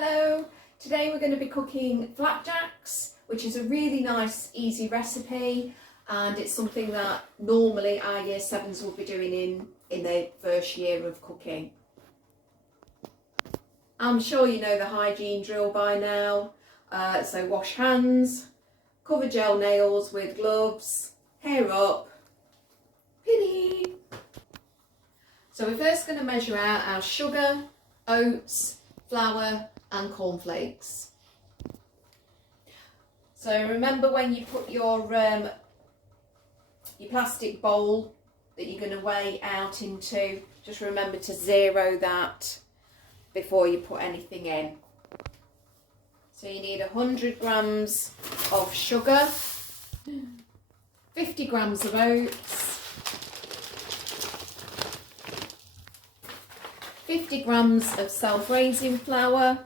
Hello, today we're going to be cooking flapjacks, which is a really nice easy recipe, and it's something that normally our year 7s will be doing in their first year of cooking. I'm sure you know the hygiene drill by now, so wash hands, cover gel nails with gloves, hair up, pity. So we're first going to measure out our sugar, oats, flour and cornflakes. So remember, when you put your plastic bowl that you're going to weigh out into, just remember to zero that before you put anything in. So you need 100 grams of sugar, 50 grams of oats, 50 grams of self-raising flour,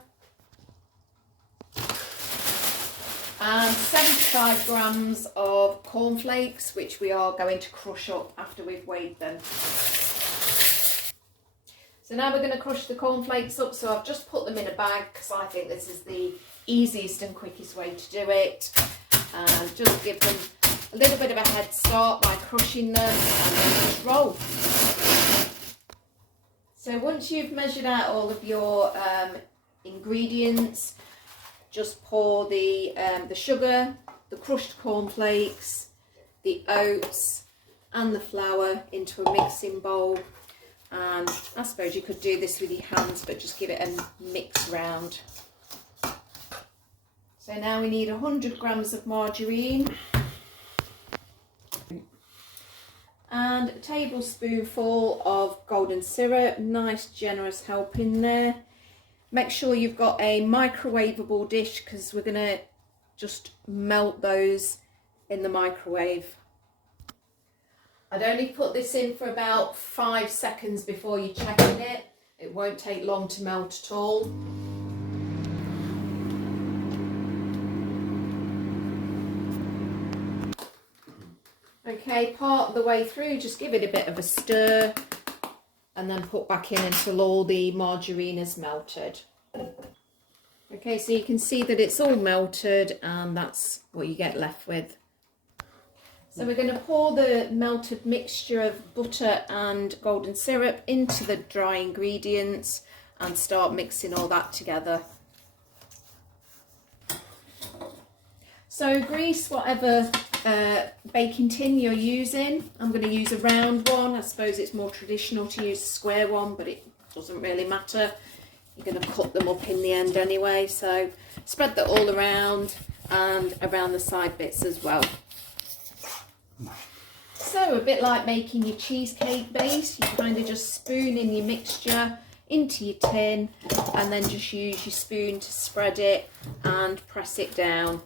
and 75 grams of cornflakes, which we are going to crush up after we've weighed them. So now we're going to crush the cornflakes up. So I've just put them in a bag because I think this is the easiest and quickest way to do it. And just give them a little bit of a head start by crushing them and then just roll. So once you've measured out all of your ingredients, just pour the sugar, the crushed cornflakes, the oats and the flour into a mixing bowl. And I suppose you could do this with your hands, but just give it a mix round. So now we need 100 grams of margarine and a tablespoonful of golden syrup, nice generous helping there. Make sure you've got a microwavable dish because we're going to just melt those in the microwave. I'd only put this in for about 5 seconds before you're checking it. It won't take long to melt at all. Okay, part of the way through, just give it a bit of a stir and then put back in until all the margarine is melted. Okay, so you can see that it's all melted and that's what you get left with. So we're going to pour the melted mixture of butter and golden syrup into the dry ingredients and start mixing all that together. So grease whatever baking tin you're using. I'm going to use a round one. I suppose it's more traditional to use a square one, but it doesn't really matter. You're going to cut them up in the end anyway. So spread that all around and around the side bits as well. So a bit like making your cheesecake base, you kind of just spoon in your mixture into your tin and then just use your spoon to spread it and press it down.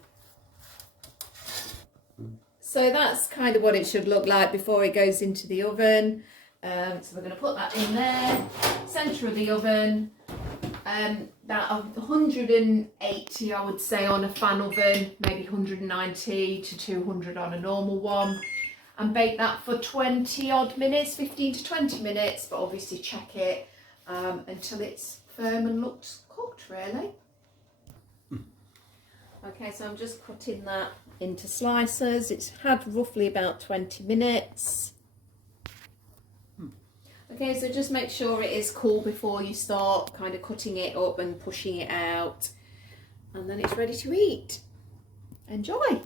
So that's kind of what it should look like before it goes into the oven. So we're going to put that in there, centre of the oven, that 180 I would say on a fan oven, maybe 190 to 200 on a normal one, and bake that for 20 odd minutes, 15 to 20 minutes, but obviously check it until it's firm and looks cooked really. Okay, so I'm just cutting that into slices. It's had roughly about 20 minutes. Okay, so just make sure it is cool before you start kind of cutting it up and pushing it out, and then it's ready to eat. Enjoy!